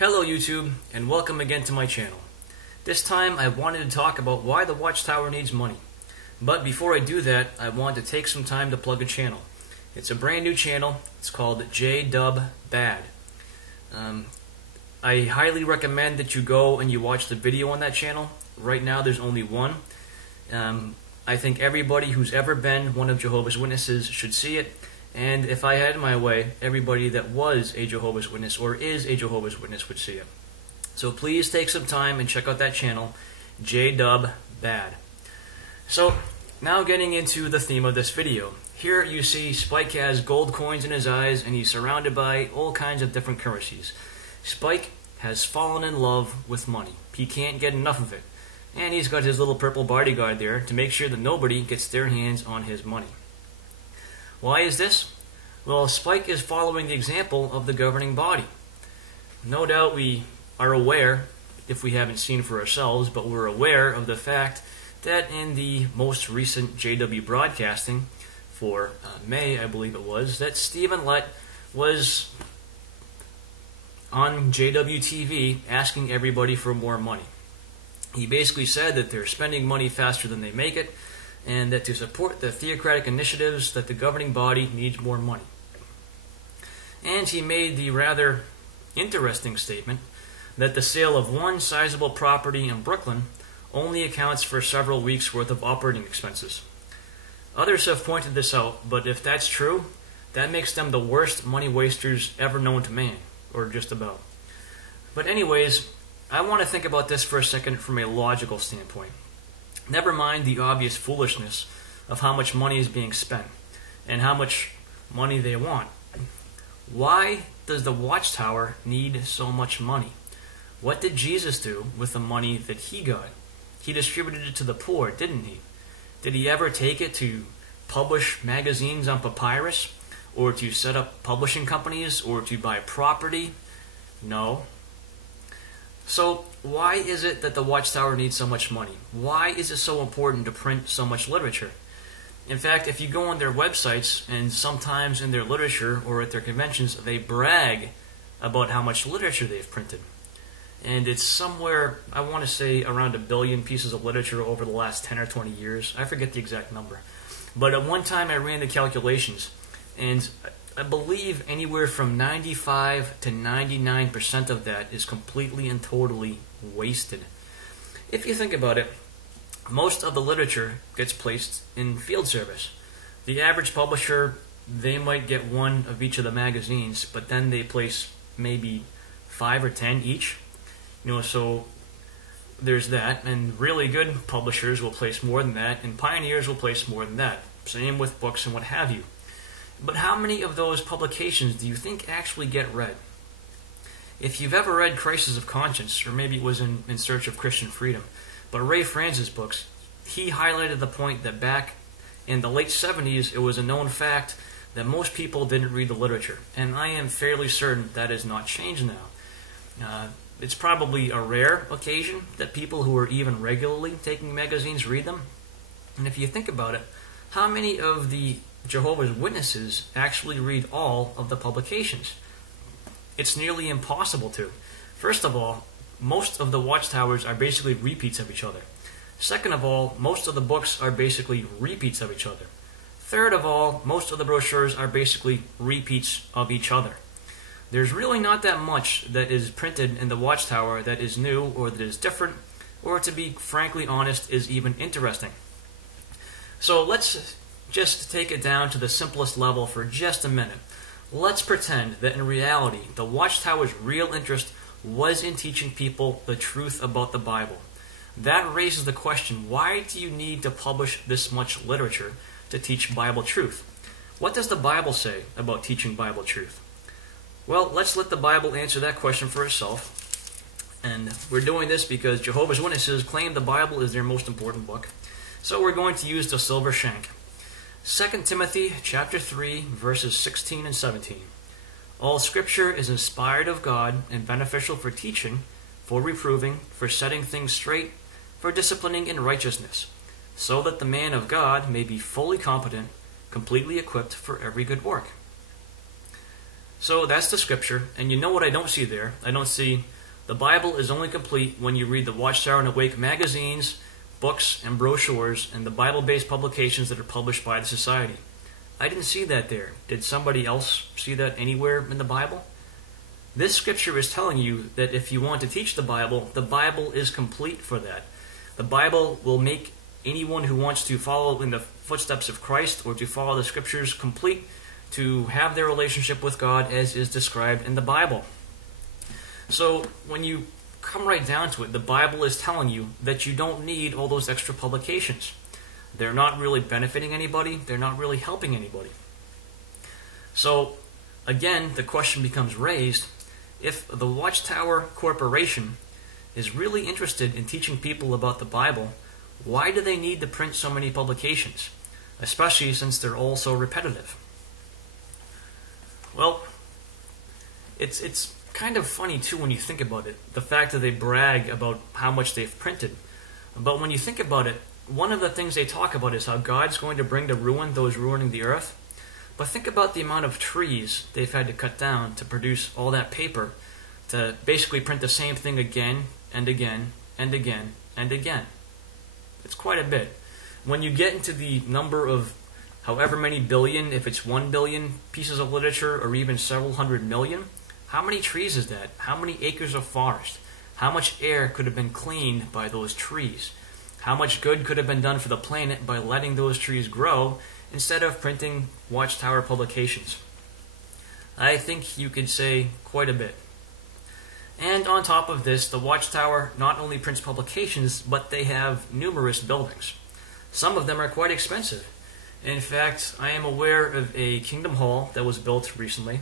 Hello YouTube, and welcome again to my channel. This time I wanted to talk about why the Watchtower needs money. But before I do that, I want to take some time to plug a channel. It's a brand new channel. It's called J-Dub-Bad. I highly recommend that you go and you watch the video on that channel. Right now there's only one. I think everybody who's ever been one of Jehovah's Witnesses should see it. And if I had my way, everybody that was a Jehovah's Witness or is a Jehovah's Witness would see it. So please take some time and check out that channel, J-Dub-Bad. So now getting into the theme of this video. Here you see Spike has gold coins in his eyes and he's surrounded by all kinds of different currencies. Spike has fallen in love with money. He can't get enough of it. And he's got his little purple bodyguard there to make sure that nobody gets their hands on his money. Why is this? Well, Spike is following the example of the governing body. No doubt we are aware, if we haven't seen for ourselves, but we're aware of the fact that in the most recent JW broadcasting for May, I believe it was, that Stephen Lett was on JWTV asking everybody for more money. He basically said that they're spending money faster than they make it, and that to support the theocratic initiatives that the governing body needs more money. And he made the rather interesting statement that the sale of one sizable property in Brooklyn only accounts for several weeks' worth of operating expenses. Others have pointed this out, but if that's true, that makes them the worst money wasters ever known to man, or just about. But anyways, I want to think about this for a second from a logical standpoint. Never mind the obvious foolishness of how much money is being spent and how much money they want. Why does the Watchtower need so much money? What did Jesus do with the money that he got? He distributed it to the poor, didn't he? Did he ever take it to publish magazines on papyrus, or to set up publishing companies, or to buy property? No. So why is it that the Watchtower needs so much money? Why is it so important to print so much literature? In fact, if you go on their websites, and sometimes in their literature or at their conventions, they brag about how much literature they've printed. And it's somewhere, I want to say, around 1 billion pieces of literature over the last 10 or 20 years. I forget the exact number. But at one time I ran the calculations, and I believe anywhere from 95 to 99% of that is completely and totally wasted. If you think about it, most of the literature gets placed in field service. The average publisher, they might get one of each of the magazines, but then they place maybe 5 or 10 each. So there's that, and really good publishers will place more than that, and pioneers will place more than that. Same with books and what have you. But how many of those publications do you think actually get read? If you've ever read Crisis of Conscience, or maybe it was in Search of Christian Freedom, but Ray Franz's books, he highlighted the point that back in the late 70s, it was a known fact that most people didn't read the literature. And I am fairly certain that has not changed now. It's probably a rare occasion that people who are even regularly taking magazines read them. And if you think about it, how many of the Jehovah's Witnesses actually read all of the publications? It's nearly impossible to. First of all, most of the Watchtowers are basically repeats of each other. Second of all, most of the books are basically repeats of each other. Third of all, most of the brochures are basically repeats of each other. There's really not that much that is printed in the Watchtower that is new or that is different, or to be frankly honest, is even interesting. So let's just take it down to the simplest level for just a minute. Let's pretend that in reality, the Watchtower's real interest was in teaching people the truth about the Bible. That raises the question, why do you need to publish this much literature to teach Bible truth? What does the Bible say about teaching Bible truth? Well, let's let the Bible answer that question for itself. And we're doing this because Jehovah's Witnesses claim the Bible is their most important book. So we're going to use the silver shank. 2 Timothy chapter 3, verses 16 and 17. All Scripture is inspired of God and beneficial for teaching, for reproving, for setting things straight, for disciplining in righteousness, so that the man of God may be fully competent, completely equipped for every good work. So that's the scripture, and you know what I don't see there? I don't see the Bible is only complete when you read the Watchtower and Awake magazines, books, and brochures, and the Bible-based publications that are published by the Society. I didn't see that there. Did somebody else see that anywhere in the Bible? This scripture is telling you that if you want to teach the Bible is complete for that. The Bible will make anyone who wants to follow in the footsteps of Christ or to follow the scriptures complete to have their relationship with God as is described in the Bible. So when you come right down to it, the Bible is telling you that you don't need all those extra publications. They're not really benefiting anybody. They're not really helping anybody. So again, the question becomes raised, if the Watchtower Corporation is really interested in teaching people about the Bible, why do they need to print so many publications, especially since they're all so repetitive? Well, it's kind of funny too when you think about it, the fact that they brag about how much they've printed. But when you think about it, one of the things they talk about is how God's going to bring to ruin those ruining the earth. But think about the amount of trees they've had to cut down to produce all that paper, to basically print the same thing again and again and again and again. It's quite a bit. When you get into the number of however many billion, if it's 1 billion pieces of literature or even several hundred million, how many trees is that? How many acres of forest? How much air could have been cleaned by those trees? How much good could have been done for the planet by letting those trees grow instead of printing Watchtower publications? I think you could say quite a bit. And on top of this, the Watchtower not only prints publications, but they have numerous buildings. Some of them are quite expensive. In fact, I am aware of a Kingdom Hall that was built recently,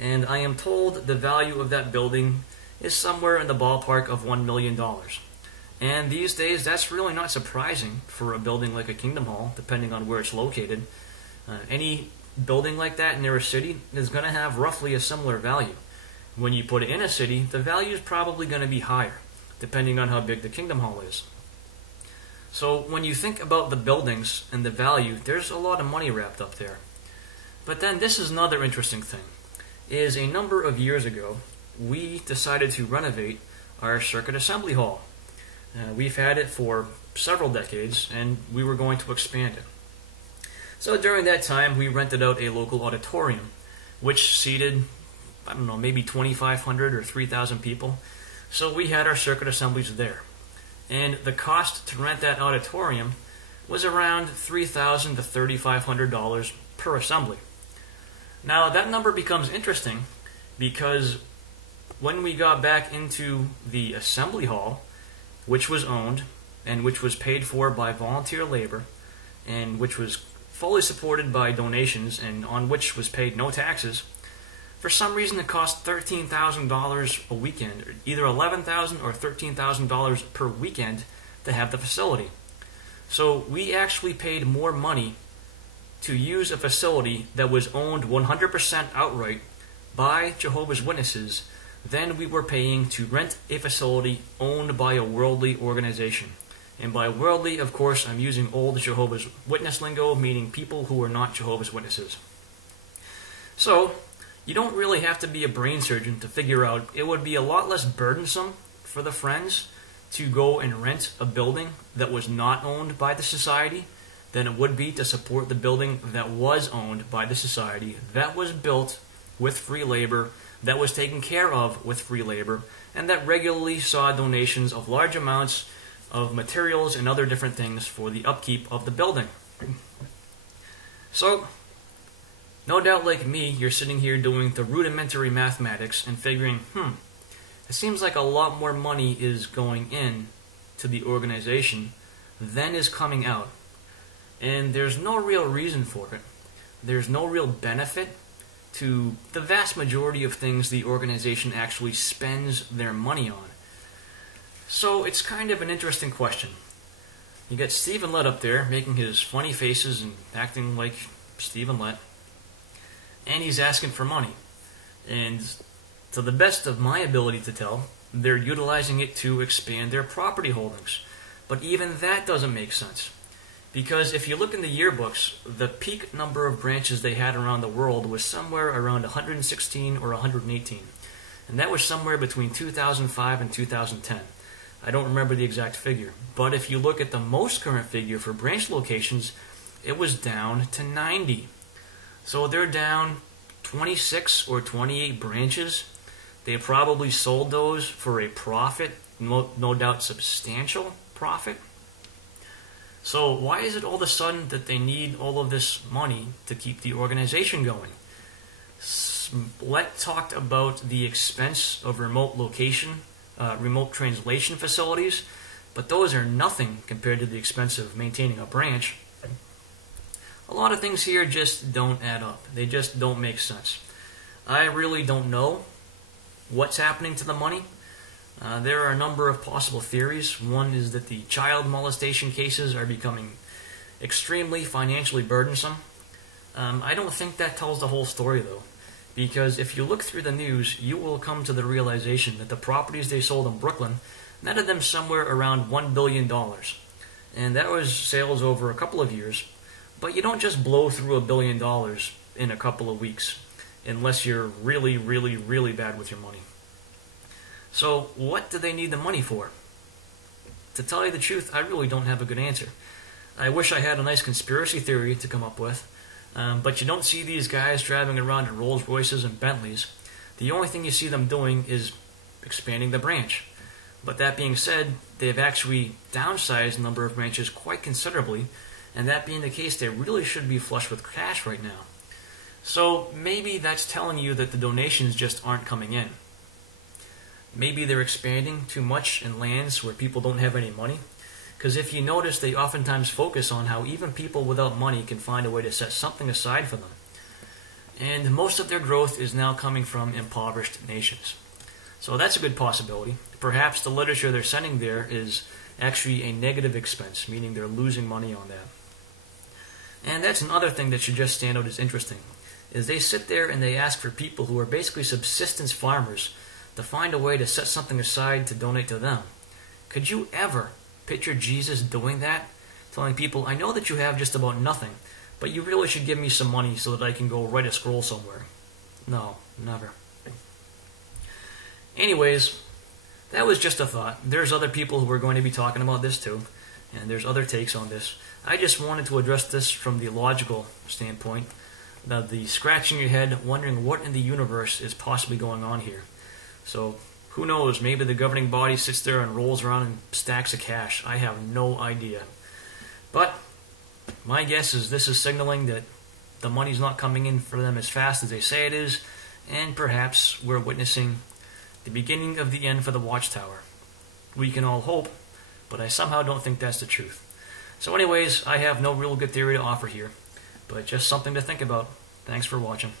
and I am told the value of that building is somewhere in the ballpark of $1 million. And these days, that's really not surprising for a building like a Kingdom Hall, depending on where it's located. Any building like that near a city is going to have roughly a similar value. When you put it in a city, the value is probably going to be higher, depending on how big the Kingdom Hall is. So when you think about the buildings and the value, there's a lot of money wrapped up there. But then this is another interesting thing, is a number of years ago, we decided to renovate our Circuit Assembly Hall. We've had it for several decades, and we were going to expand it. So during that time, we rented out a local auditorium, which seated, I don't know, maybe 2,500 or 3,000 people. So we had our circuit assemblies there. And the cost to rent that auditorium was around $3,000 to $3,500 per assembly. Now that number becomes interesting because when we got back into the assembly hall, which was owned and which was paid for by volunteer labor and which was fully supported by donations and on which was paid no taxes, for some reason it cost $13,000 a weekend, or either $11,000 or $13,000 per weekend to have the facility. So we actually paid more money to use a facility that was owned 100% outright by Jehovah's Witnesses than we were paying to rent a facility owned by a worldly organization. And by worldly, of course, I'm using old Jehovah's Witness lingo, meaning people who are not Jehovah's Witnesses. So you don't really have to be a brain surgeon to figure out it would be a lot less burdensome for the Friends to go and rent a building that was not owned by the Society than it would be to support the building that was owned by the Society, that was built with free labor, that was taken care of with free labor, and that regularly saw donations of large amounts of materials and other different things for the upkeep of the building. So, no doubt like me, you're sitting here doing the rudimentary mathematics and figuring, it seems like a lot more money is going in to the organization than is coming out. And there's no real reason for it. There's no real benefit to the vast majority of things the organization actually spends their money on. So it's kind of an interesting question. You got Stephen Lett up there making his funny faces and acting like Stephen Lett, and he's asking for money. And to the best of my ability to tell, they're utilizing it to expand their property holdings. But even that doesn't make sense. Because if you look in the yearbooks, the peak number of branches they had around the world was somewhere around 116 or 118. And that was somewhere between 2005 and 2010. I don't remember the exact figure. But if you look at the most current figure for branch locations, it was down to 90. So they're down 26 or 28 branches. They probably sold those for a profit, no doubt substantial profit. So why is it all of a sudden that they need all of this money to keep the organization going? Let talked about the expense of remote translation facilities, but those are nothing compared to the expense of maintaining a branch. A lot of things here just don't add up. They just don't make sense. I really don't know what's happening to the money. There are a number of possible theories. One is that the child molestation cases are becoming extremely financially burdensome. I don't think that tells the whole story, though, because if you look through the news, you will come to the realization that the properties they sold in Brooklyn netted them somewhere around $1 billion. And that was sales over a couple of years. But you don't just blow through $1 billion in a couple of weeks unless you're really, really, really bad with your money. So what do they need the money for? To tell you the truth, I really don't have a good answer. I wish I had a nice conspiracy theory to come up with, but you don't see these guys driving around in Rolls Royces and Bentleys. The only thing you see them doing is expanding the branch. But that being said, they've actually downsized the number of branches quite considerably, and that being the case, they really should be flush with cash right now. So maybe that's telling you that the donations just aren't coming in. Maybe they're expanding too much in lands where people don't have any money. Because if you notice, they oftentimes focus on how even people without money can find a way to set something aside for them. And most of their growth is now coming from impoverished nations. So that's a good possibility. Perhaps the literature they're sending there is actually a negative expense, meaning they're losing money on that. And that's another thing that should just stand out as interesting, is they sit there and they ask for people who are basically subsistence farmers to find a way to set something aside to donate to them. Could you ever picture Jesus doing that? Telling people, I know that you have just about nothing, but you really should give me some money so that I can go write a scroll somewhere. No, never. Anyways, that was just a thought. There's other people who are going to be talking about this too, and there's other takes on this. I just wanted to address this from the logical standpoint, the scratching your head, wondering what in the universe is possibly going on here. So, who knows, maybe the governing body sits there and rolls around in stacks of cash. I have no idea. But, my guess is this is signaling that the money's not coming in for them as fast as they say it is, and perhaps we're witnessing the beginning of the end for the Watchtower. We can all hope, but I somehow don't think that's the truth. So anyways, I have no real good theory to offer here, but just something to think about. Thanks for watching.